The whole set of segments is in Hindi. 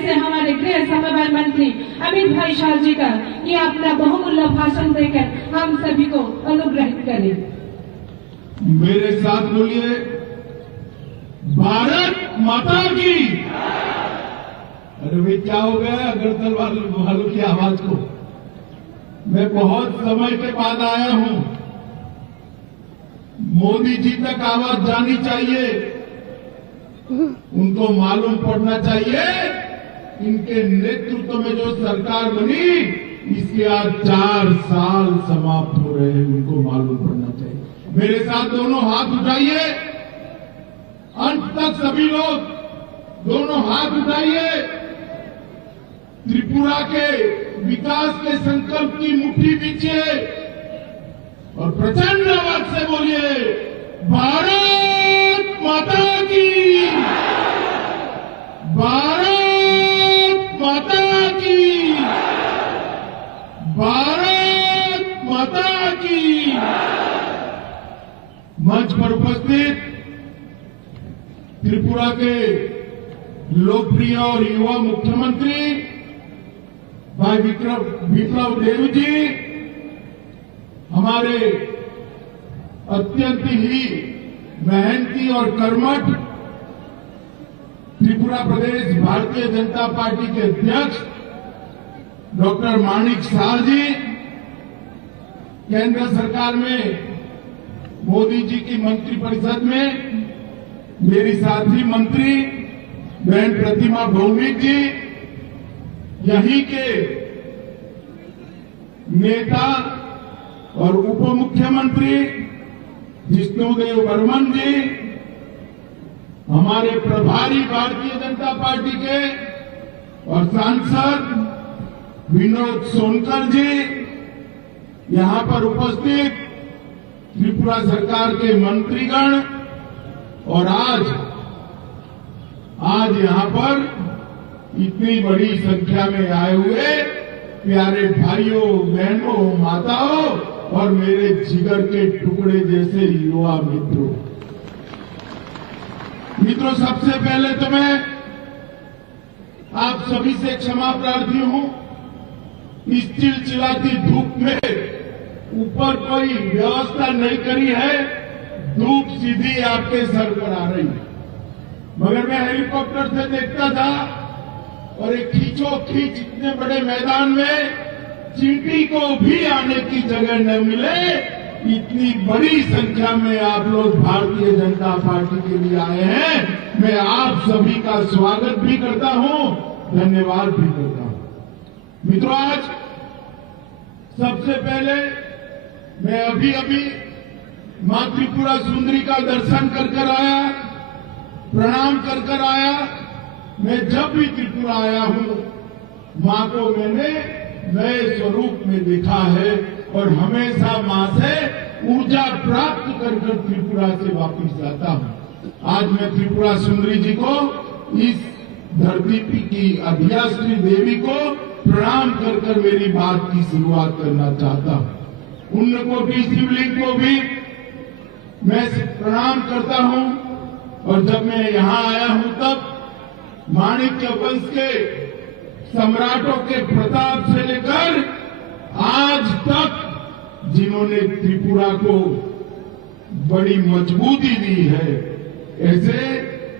से हमारे गृह समन्वय मंत्री अमित भाई शाह जी का कि अपना बहुमूल्य भाषण देकर हम सभी को अनुग्रहित करें। मेरे साथ बोलिए, भारत माता की। अरे भाई क्या हो गया अगरतल वालों की आवाज को? मैं बहुत समय के बाद आया हूं। मोदी जी तक आवाज जानी चाहिए, उनको मालूम पड़ना चाहिए इनके नेतृत्व में जो सरकार बनी इसके आज 4 साल समाप्त हो रहे हैं, उनको मालूम पड़ना चाहिए। मेरे साथ दोनों हाथ उठाइए, अंत तक सभी लोग दोनों हाथ उठाइए। त्रिपुरा के विकास के संकल्प की मुट्ठी बीचिए और प्रचंड आवाज से बोलिए, भारत माता की, भारत माता की, भारत माता की। मंच पर उपस्थित त्रिपुरा के लोकप्रिय और युवा मुख्यमंत्री भाई विप्लव देव जी, हमारे अत्यंत ही मेहनती और कर्मठ त्रिपुरा प्रदेश भारतीय जनता पार्टी के अध्यक्ष डॉक्टर माणिक शाह जी, केंद्र सरकार में मोदी जी की मंत्रिपरिषद में मेरी साथी मंत्री बहन प्रतिमा भौमिक जी, यहीं के नेता और उप मुख्यमंत्री जिष्णुदेव बर्मन जी, हमारे प्रभारी भारतीय जनता पार्टी के और सांसद विनोद सोनकर जी, यहां पर उपस्थित त्रिपुरा सरकार के मंत्रीगण और आज यहां पर इतनी बड़ी संख्या में आए हुए प्यारे भाइयों बहनों माताओं और मेरे जिगर के टुकड़े जैसे युवा मित्रों, सबसे पहले तो मैं आप सभी से क्षमा प्रार्थी हूं। इस चिलचिलाती धूप में ऊपर कोई व्यवस्था नहीं करी है, धूप सीधी आपके सर पर आ रही है। मगर मैं हेलीकॉप्टर से देखता था और एक खींचो खींच इतने बड़े मैदान में चींटी को भी आने की जगह न मिले, इतनी बड़ी संख्या में आप लोग भारतीय जनता पार्टी के लिए आए हैं। मैं आप सभी का स्वागत भी करता हूं, धन्यवाद भी करता हूं। मित्रों, आज सबसे पहले मैं अभी मां त्रिपुरा सुंदरी का दर्शन कर आया, प्रणाम कर आया। मैं जब भी त्रिपुरा आया हूं, मां को मैंने नए स्वरूप में देखा है और हमेशा मां से ऊर्जा प्राप्त कर त्रिपुरा से वापस जाता हूं। आज मैं त्रिपुरा सुंदरी जी को, इस धरती की अधियात्री देवी को प्रणाम कर मेरी बात की शुरुआत करना चाहता हूं। उनको भी, शिवलिंग को भी मैं प्रणाम करता हूं। और जब मैं यहां आया हूं तब माणिक्य वंश के सम्राटों के प्रताप से लेकर आज तक जिन्होंने त्रिपुरा को बड़ी मजबूती दी है, ऐसे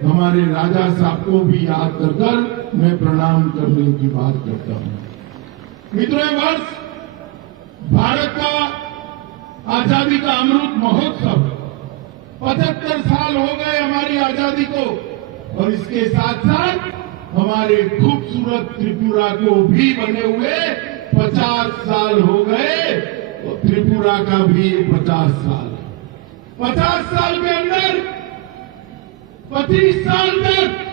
हमारे राजा साहब को भी याद कर मैं प्रणाम करने की बात करता हूं। मित्रों, वर्ष भारत का आजादी का अमृत महोत्सव, 75 साल हो गए हमारी आजादी को, और इसके साथ साथ हमारे खूबसूरत त्रिपुरा को भी बने हुए 50 साल हो गए, तो त्रिपुरा का भी 50 साल। 50 साल के अंदर 25 साल तक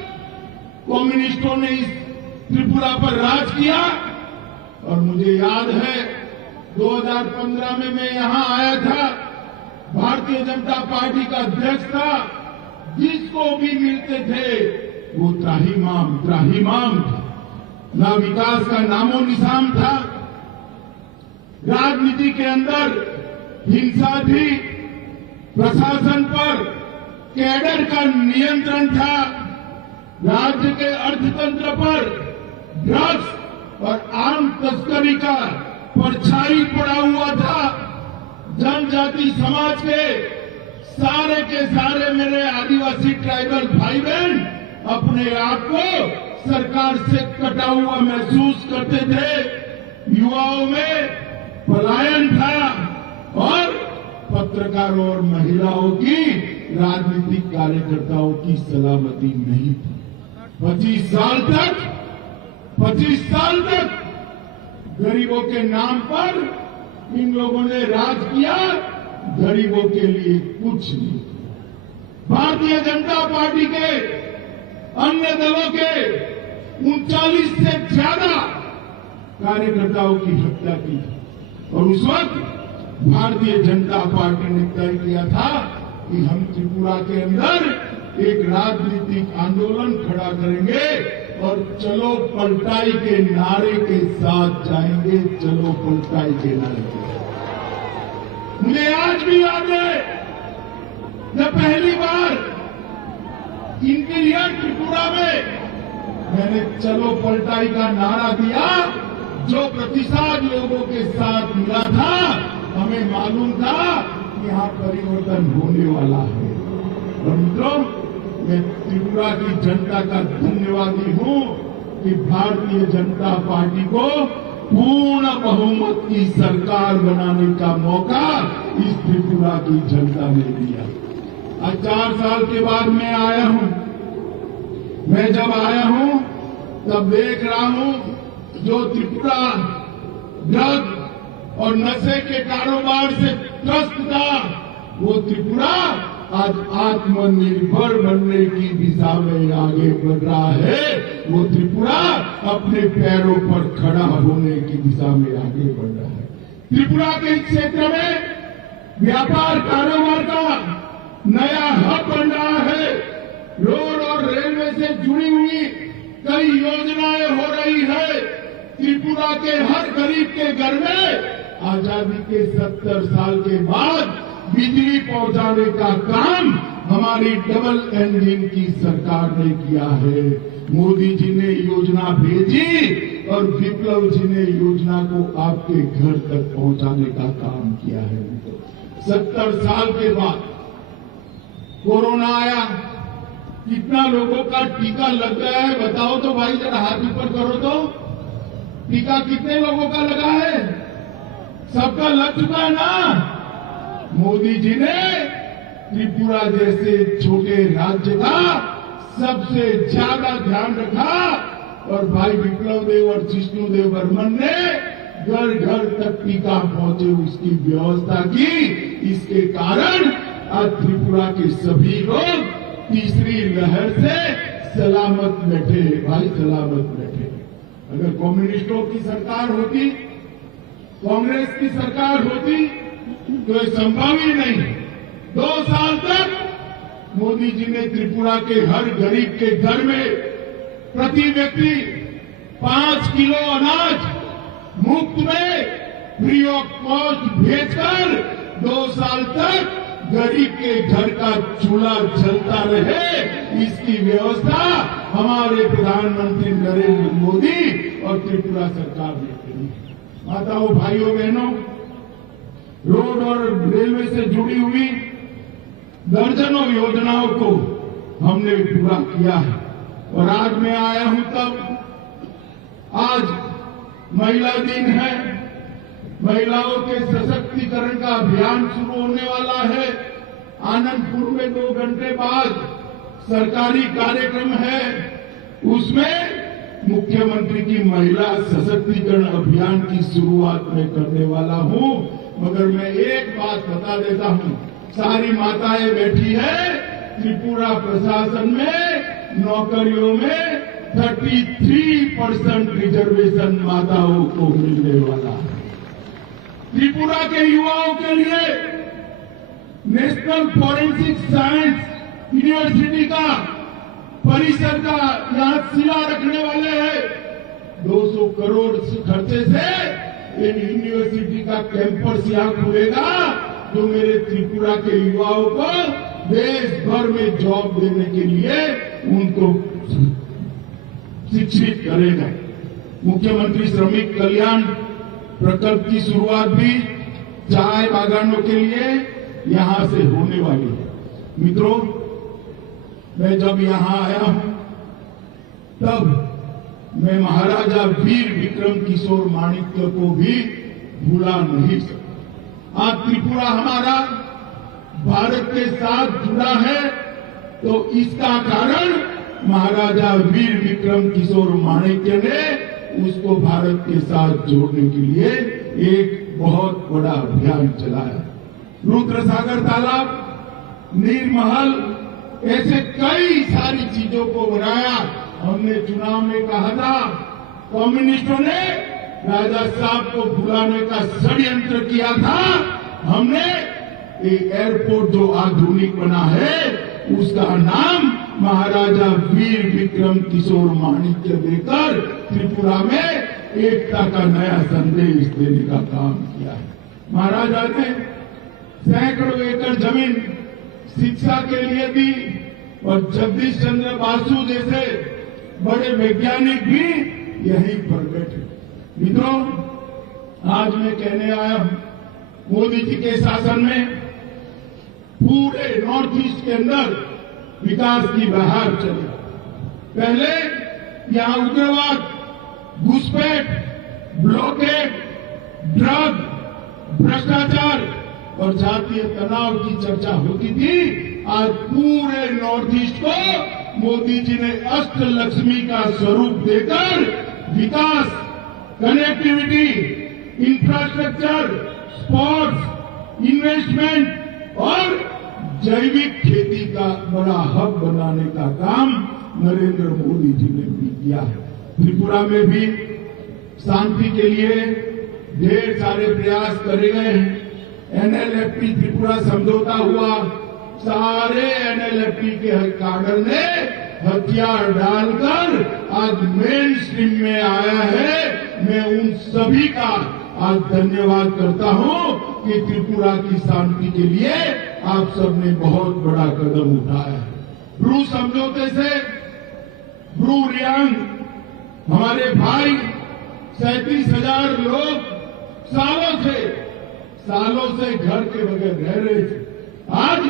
कम्युनिस्टों ने इस त्रिपुरा पर राज किया। और मुझे याद है 2015 में मैं यहां आया था, भारतीय जनता पार्टी का अध्यक्ष था। जिसको भी मिलते थे वो त्राहिमाम त्राहिमाम था, ना विकास का नामो निशान था। राजनीति के अंदर हिंसा थी, प्रशासन पर कैडर का नियंत्रण था, राज्य के अर्थतंत्र पर ड्रग्स और आम तस्करी का परछाई पड़ा हुआ था। जनजाति समाज के सारे मेरे आदिवासी ट्राइबल भाई बहन अपने आप को सरकार से कटा हुआ महसूस करते थे। युवाओं में पलायन था और पत्रकारों और महिलाओं की, राजनीतिक कार्यकर्ताओं की सलामती नहीं थी। 25 साल तक गरीबों के नाम पर इन लोगों ने राज किया, गरीबों के लिए कुछ नहीं। भारतीय जनता पार्टी के अन्य दलों के 39 से ज्यादा कार्यकर्ताओं की हत्या की और उस वक्त भारतीय जनता पार्टी ने तय किया था कि हम त्रिपुरा के अंदर एक राजनीतिक आंदोलन खड़ा करेंगे और चलो पलटाई के नारे के साथ जाएंगे। चलो पलटाई के नारे के साथ। मुझे आज भी याद है जब पहली बार इंटीरियर त्रिपुरा में मैंने चलो पलटाई का नारा दिया, जो प्रतिसाद लोगों के साथ मिला था, हमें मालूम था कि यहाँ परिवर्तन होने वाला है। और मित्रों, मैं त्रिपुरा की जनता का धन्यवादी हूं कि भारतीय जनता पार्टी को पूर्ण बहुमत की सरकार बनाने का मौका इस त्रिपुरा की जनता ने दिया। आज 4 साल के बाद मैं आया हूं। मैं जब आया हूं तब देख रहा हूं जो त्रिपुरा ड्रग और नशे के कारोबार से त्रस्त था, वो त्रिपुरा आज आत्मनिर्भर बनने की दिशा में आगे बढ़ रहा है। वो त्रिपुरा अपने पैरों पर खड़ा होने की दिशा में आगे बढ़ रहा है। त्रिपुरा के क्षेत्र में व्यापार कारोबार का नया हब बन रहा है। रोड और रेलवे से जुड़ी हुई कई योजनाएं हो रही है। त्रिपुरा के हर गरीब के घर में आजादी के 70 साल के बाद बिजली पहुंचाने का काम हमारी डबल इंजन की सरकार ने किया है। मोदी जी ने योजना भेजी और विप्लव जी ने योजना को आपके घर तक पहुंचाने का काम किया है। 70 साल के बाद कोरोना आया, कितना लोगों का टीका लग गया है बताओ तो भाई, जरा हाथ ऊपर करो तो। टीका कितने लोगों का लगा है? सबका लग चुका है ना। मोदी जी ने त्रिपुरा जैसे छोटे राज्य का सबसे ज्यादा ध्यान रखा और भाई विप्लव देव और जिष्णुदेव बर्मन ने घर घर तक टीका पहुंचे उसकी व्यवस्था की। इसके कारण आज त्रिपुरा के सभी लोग तीसरी लहर से सलामत बैठे, भाई सलामत बैठे। अगर कम्युनिस्टों की सरकार होती, कांग्रेस की सरकार होती तो ये संभव ही नहीं। 2 साल तक मोदी जी ने त्रिपुरा के हर गरीब के घर में प्रति व्यक्ति 5 किलो अनाज मुफ्त में फ्री ऑफ कॉस्ट भेजकर 2 साल तक गरीब के घर का चूल्हा जलता रहे, इसकी व्यवस्था हमारे प्रधानमंत्री नरेंद्र मोदी और त्रिपुरा सरकार ने की। माताओं, भाइयों, बहनों, रोड और रेलवे से जुड़ी हुई दर्जनों योजनाओं को हमने पूरा किया है। और आज मैं आया हूं तब, आज महिला दिन है, महिलाओं के सशक्तिकरण का अभियान शुरू होने वाला है। आनंदपुर में 2 घंटे बाद सरकारी कार्यक्रम है, उसमें मुख्यमंत्री की महिला सशक्तिकरण अभियान की शुरुआत मैं करने वाला हूं। मगर मैं एक बात बता देता हूं, सारी माताएं बैठी है, त्रिपुरा प्रशासन में नौकरियों में 33% रिजर्वेशन माताओं को मिलने वाला है। त्रिपुरा के युवाओं के लिए नेशनल फॉरेंसिक साइंस यूनिवर्सिटी का परिसर का यहाँ शिला रखने वाले हैं। 200 करोड़ खर्चे से इन यूनिवर्सिटी का कैंपस यहाँ खुलेगा, जो मेरे त्रिपुरा के युवाओं को देश भर में जॉब देने के लिए उनको शिक्षित करेगा। मुख्यमंत्री श्रमिक कल्याण प्रकल्प की शुरुआत भी चाय बागानों के लिए यहां से होने वाली है। मित्रों, मैं जब यहां आया हूं तब मैं महाराजा वीर विक्रम किशोर माणिक्य को भी भूला नहीं सकता। आज त्रिपुरा हमारा भारत के साथ जुड़ा है तो इसका कारण महाराजा वीर विक्रम किशोर माणिक्य ने उसको भारत के साथ जोड़ने के लिए एक बहुत बड़ा अभियान चलाया। रुद्रसागर तालाब, नीरमहल, ऐसे कई सारी चीजों को बनाया। हमने चुनाव में कहा था, कम्युनिस्टों ने राजा साहब को भुलाने का षड्यंत्र किया था। हमने एक एयरपोर्ट जो आधुनिक बना है उसका नाम महाराजा वीर विक्रम किशोर माणिक्य देकर त्रिपुरा में एकता का नया संदेश देने का काम किया है। महाराजा ने सैकड़ों एकड़ जमीन शिक्षा के लिए दी और जगदीश चंद्र बासु जैसे बड़े वैज्ञानिक भी यहीं पर बैठे। मित्रों, आज मैं कहने आया हूं, मोदी जी के शासन में पूरे नॉर्थ ईस्ट के अंदर विकास की बहार चली। पहले यहां उग्रवाद, घुसपैठ, ब्लॉकेड, ड्रग, भ्रष्टाचार और जातीय तनाव की चर्चा होती थी। आज पूरे नॉर्थ ईस्ट को मोदी जी ने अष्टलक्ष्मी का स्वरूप देकर विकास, कनेक्टिविटी, इंफ्रास्ट्रक्चर, स्पोर्ट्स, इन्वेस्टमेंट और जैविक खेती का बड़ा हब बनाने का काम नरेंद्र मोदी जी ने भी किया है। त्रिपुरा में भी शांति के लिए ढेर सारे प्रयास करे गए हैं। एनएलएफटी त्रिपुरा समझौता हुआ, सारे एनएलएफटी के काडर ने हथियार डालकर आज मेन स्ट्रीम में आया है। मैं उन सभी का आज धन्यवाद करता हूं कि त्रिपुरा की शांति के लिए आप सबने बहुत बड़ा कदम उठाया है। ब्रू समझौते से ब्रू रियांग हमारे भाई 37,000 लोग सालों से घर के बगैर रह रहे थे। आज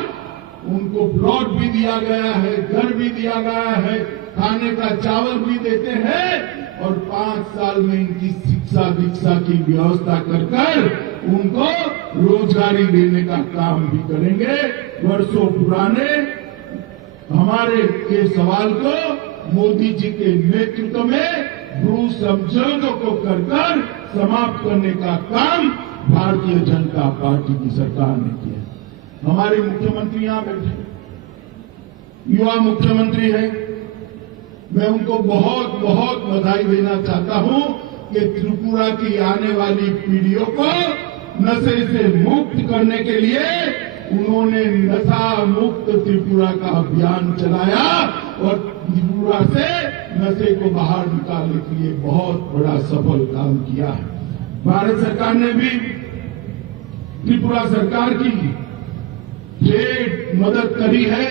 उनको प्लॉट भी दिया गया है, घर भी दिया गया है, खाने का चावल भी देते हैं और 5 साल में इनकी शिक्षा दीक्षा की व्यवस्था कर उनको रोजगारी देने का काम भी करेंगे। वर्षों पुराने हमारे के सवाल को मोदी जी के नेतृत्व में ब्रू समझौतों को कर समाप्त करने का काम भारतीय जनता पार्टी की सरकार ने किया। हमारे मुख्यमंत्री यहां बैठे, युवा मुख्यमंत्री है, मैं उनको बहुत बहुत बधाई देना चाहता हूं कि त्रिपुरा की आने वाली पीढ़ियों को नशे से मुक्त करने के लिए उन्होंने नशा मुक्त त्रिपुरा का अभियान चलाया और त्रिपुरा से नशे को बाहर निकालने के लिए बहुत बड़ा सफल काम किया है। भारत सरकार ने भी त्रिपुरा सरकार की ट्रेड मदद करी है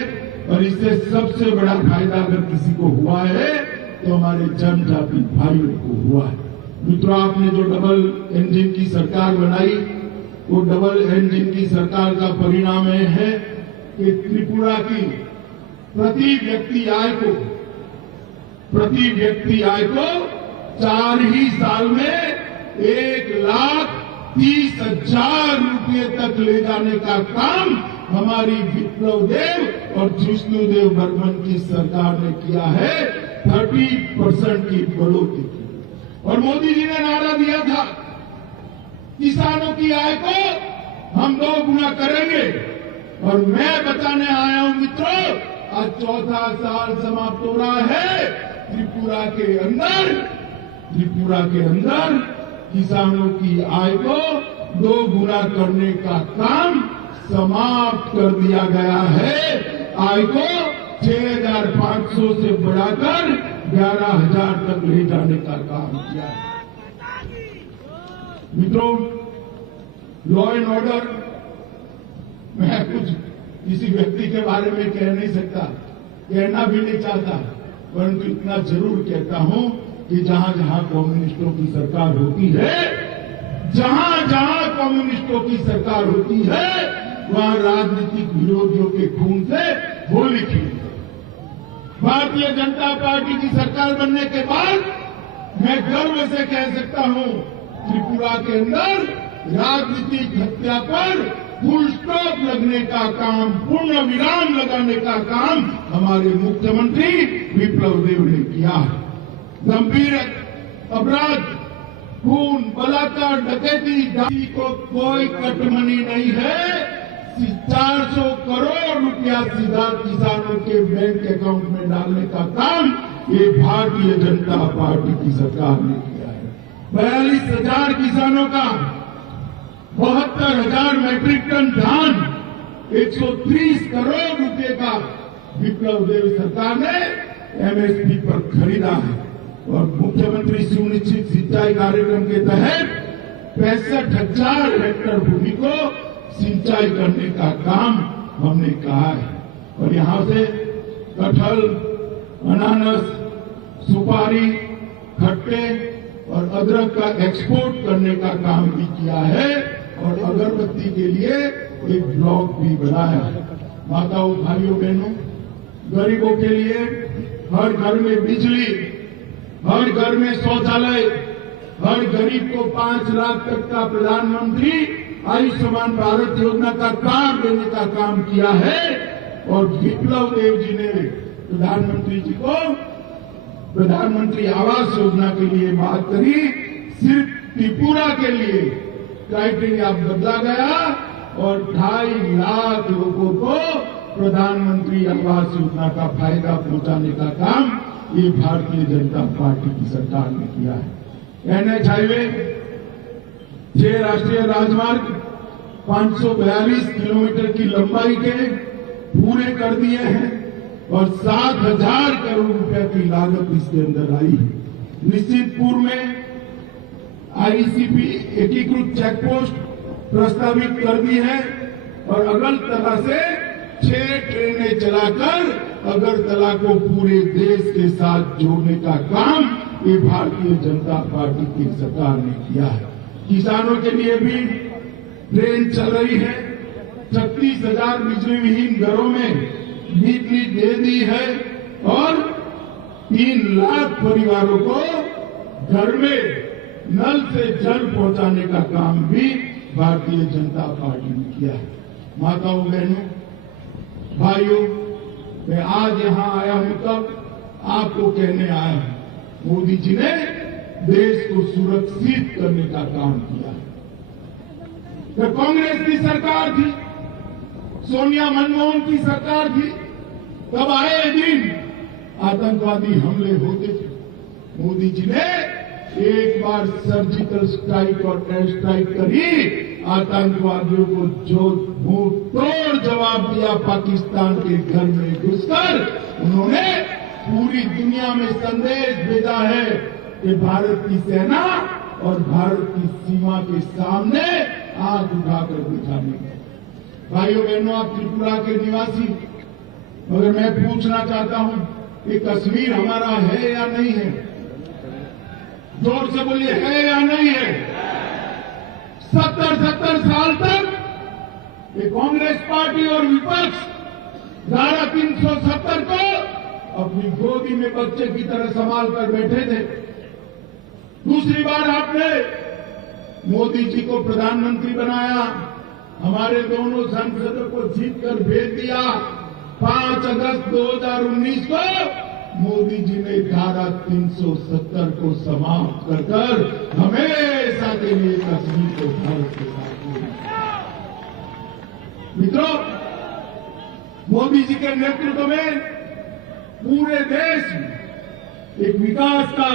और इससे सबसे बड़ा फायदा अगर किसी को हुआ है तो हमारे जनजाति भाइयों को हुआ है। मित्रों, आपने जो डबल इंजन की सरकार बनाई, वो डबल इंजन की सरकार का परिणाम यह है कि त्रिपुरा की प्रति व्यक्ति आय को 4 ही साल में 1,30,000 रुपये तक ले जाने का काम हमारी विप्लव देव और जिष्णुदेव बर्मन की सरकार ने किया है। 30% की बढ़ोतरी की। और मोदी जी ने नारा दिया था, किसानों की आय को हम 2 गुना करेंगे। और मैं बताने आया हूं मित्रों, आज 4था साल समाप्त हो रहा है। त्रिपुरा के अंदर किसानों की आय को दोगुना करने का काम समाप्त कर दिया गया है। आय को 6,500 से बढ़ाकर 11,000 तक ले जाने का काम किया है। मित्रों, लॉ एंड ऑर्डर, मैं कुछ किसी व्यक्ति के बारे में कह नहीं सकता, कहना भी नहीं चाहता, परंतु इतना जरूर कहता हूं कि जहां जहां कम्युनिस्टों की सरकार होती है, जहां जहां कम्युनिस्टों की सरकार होती है, वहां राजनीतिक विरोधियों के खून से होली खिलती है। भारतीय जनता पार्टी की सरकार बनने के बाद मैं गर्व से कह सकता हूं, त्रिपुरा के अंदर राजनीतिक हत्या पर फुल स्टॉप लगने का काम, पूर्ण विराम लगाने का काम हमारे मुख्यमंत्री विप्लव देव ने किया है। गंभीर अपराध, खून, बलात्कार, डकैती, जाति को कोई कटमनी नहीं है। 400 करोड़ रुपया सीधा किसानों के बैंक अकाउंट में डालने का काम ये भारतीय जनता पार्टी की सरकार ने किया है। 42,000 किसानों का 72,000 मैट्रिक टन धान, 130 करोड़ रुपए का विप्लव देव सरकार ने एमएसपी पर खरीदा है। और मुख्यमंत्री सुनिश्चित सिंचाई कार्यक्रम के तहत 65,000 हेक्टेयर भूमि को सिंचाई करने का काम हमने कहा है। और यहां से कटहल, अनानास, सुपारी, खट्टे और अदरक का एक्सपोर्ट करने का काम भी किया है। और अगरबत्ती के लिए एक ब्लॉक भी बनाया है। माताओं, भाइयों, बहनों, गरीबों के लिए हर घर में बिजली, हर घर में शौचालय, हर गरीब को 5 लाख तक का प्रधानमंत्री आयुष्मान भारत योजना का कार्ड देने का काम किया है। और विप्लव देव जी ने प्रधानमंत्री जी को प्रधानमंत्री आवास योजना के लिए बात करी। सिर्फ त्रिपुरा के लिए क्राइटेरिया बदला गया और 2.5 लाख लोगों को प्रधानमंत्री आवास योजना का फायदा पहुंचाने का काम ये भारतीय जनता पार्टी की सरकार ने किया है। एनएच हाईवे, 6 राष्ट्रीय राजमार्ग 542 किलोमीटर की लंबाई के पूरे कर दिए हैं और 7,000 करोड़ रुपए की लागत इसके अंदर आई है। निश्चितपुर में आईसीपी एकीकृत चेकपोस्ट प्रस्तावित कर दी है और अगरतला से 6 ट्रेनें चलाकर अगरतला को पूरे देश के साथ जोड़ने का काम ये भारतीय जनता पार्टी की सरकार ने किया है। किसानों के लिए भी ट्रेन चल रही है। 36,000 बिजली विहीन घरों में बिजली दे दी है और 3 लाख परिवारों को घर में नल से जल पहुंचाने का काम भी भारतीय जनता पार्टी ने किया है। माताओं, बहनों, भाइयों, मैं आज यहां आया हूं तब आपको कहने आया हूं, मोदी जी ने देश को सुरक्षित करने का काम किया है। जब कांग्रेस की सरकार थी, सोनिया मनमोहन की सरकार थी, तब आए दिन आतंकवादी हमले होते थे। मोदी जी ने एक बार सर्जिकल स्ट्राइक और एयर स्ट्राइक करी, आतंकवादियों को जो मुंह तोड़ जवाब दिया पाकिस्तान के घर में घुसकर। उन्होंने पूरी दुनिया में संदेश भेजा है कि भारत की सेना और भारत की सीमा के सामने आंख उठाकर दिखाने का। भाइयों, बहनों, आप त्रिपुरा के निवासी, मगर मैं पूछना चाहता हूं कि कश्मीर हमारा है या नहीं है? जोर से बोलिए, है या नहीं है? 70 साल तक ये कांग्रेस पार्टी और विपक्ष धारा 370 को अपनी गोदी में बच्चे की तरह संभाल कर बैठे थे। दूसरी बार आपने मोदी जी को प्रधानमंत्री बनाया, हमारे दोनों सांसदों को जीत कर भेज दिया। 5 अगस्त 2019 को मोदी जी ने धारा 370 को समाप्त कर हमेशा के लिए कश्मीर को भारत के साथ जोड़ा। मित्रों, मोदी जी के नेतृत्व में पूरे देश में एक विकास का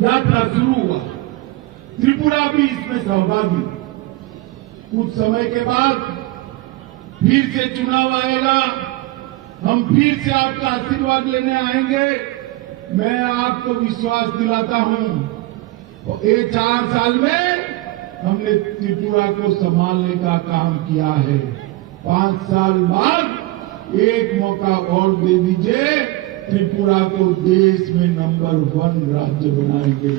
यात्रा शुरू हुआ। त्रिपुरा भी इसमें सहभागी। कुछ समय के बाद फिर से चुनाव आएगा, हम फिर से आपका आशीर्वाद लेने आएंगे। मैं आपको विश्वास दिलाता हूं, और ये 4 साल में हमने त्रिपुरा को संभालने का काम किया है। 5 साल बाद एक मौका और दे दीजिए, त्रिपुरा को देश में नंबर 1 राज्य बनाएंगे।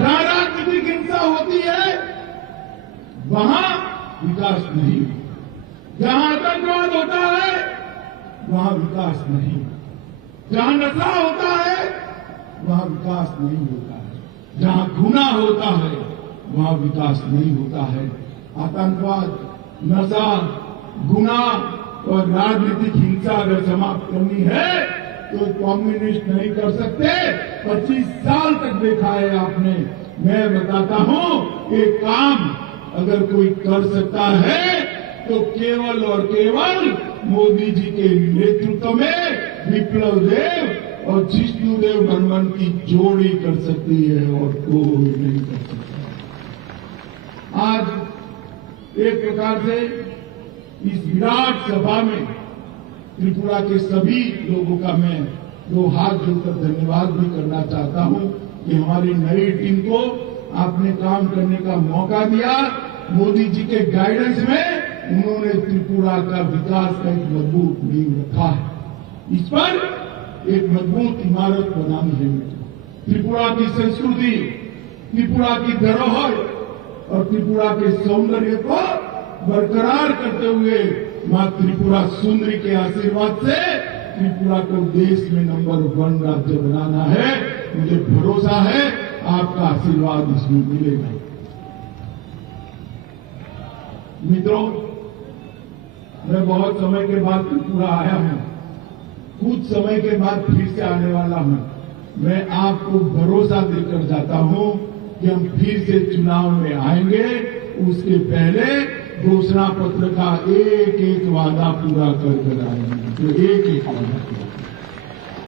जहां राजनीतिक हिंसा होती है वहां विकास नहीं, जहां आतंकवाद होता है वहां विकास नहीं, जहां नशा होता है वहां विकास नहीं होता है, जहां गुना होता है वहां विकास नहीं होता है। आतंकवाद, नशा, गुना और राजनीतिक हिंसा अगर समाप्त करनी है तो कम्युनिस्ट नहीं कर सकते। 25 साल तक देखा है आपने। मैं बताता हूं, ये काम अगर कोई कर सकता है तो केवल और केवल मोदी जी के नेतृत्व में विप्लव देव और जिष्णुदेव बर्मन की जोड़ी कर सकती है, और कोई नहीं कर सकता। आज एक प्रकार से इस विराट सभा में त्रिपुरा के सभी लोगों का मैं 2 हाथ जोड़कर धन्यवाद भी करना चाहता हूं कि हमारी नई टीम को आपने काम करने का मौका दिया। मोदी जी के गाइडेंस में उन्होंने त्रिपुरा का विकास का एक मजबूत नींव रखा है। इस पर एक मजबूत इमारत बनानी है। त्रिपुरा की संस्कृति, त्रिपुरा की धरोहर और त्रिपुरा के सौंदर्य को बरकरार करते हुए मां त्रिपुरा सुंदरी के आशीर्वाद से त्रिपुरा को देश में नंबर 1 राज्य बनाना है। मुझे भरोसा है आपका आशीर्वाद इसमें मिलेगा। मित्रों, मैं बहुत समय के बाद त्रिपुरा आया हूं, कुछ समय के बाद फिर से आने वाला हूं। मैं आपको भरोसा देकर जाता हूं कि हम फिर से चुनाव में आएंगे। उसके पहले घोषणा पत्र का एक वादा पूरा कर आएंगे। तो एक वादा पूरा